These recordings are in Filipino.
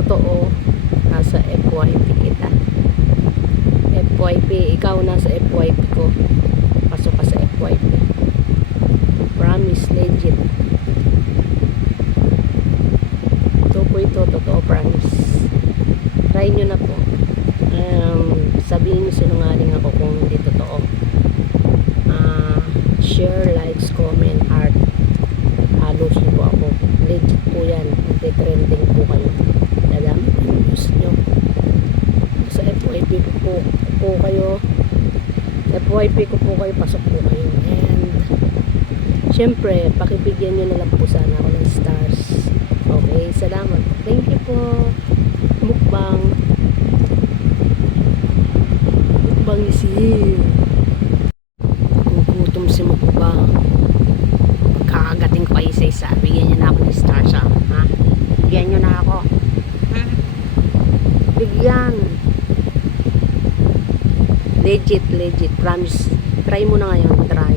totoo, nasa FYP kita. FYP, ikaw nasa FYP ko. Pasok ka sa FYP. Promise, legit. Ito, totoo, promise. Try nyo na po. Sabihin nyo sinungaling ako kung hindi totoo. Share, likes, comment, heart. Halos nyo po ako. Legit po yan. Magte-trending po kayo. Nagamit yung news nyo. Sa FYP ko po kayo. FYP ko po kayo. Pasok po kayo. And syempre, pakibigyan nyo na lang po sana ako ng stars. Okay, salamat. Thank you po. Mukbang ni Sil. Nagugutom si Mukbang. Kakagating ko kayo isa-isa. Bigyan nyo na ako ng stars, ha? Bigyan nyo na ako. Bigyan. Legit. Promise. Try mo na ngayon. Try.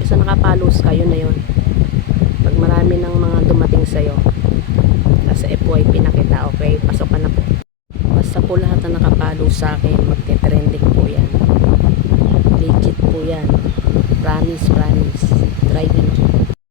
Basta nakapalos kayo na yun. Pag marami ng mga dumating sa'yo, nasa FYP na kita, okay? Pasok ka na po. Basta po lahat na nakapalo sa akin, magte-trending po yan. Legit po yan. Promise. Try nyo na.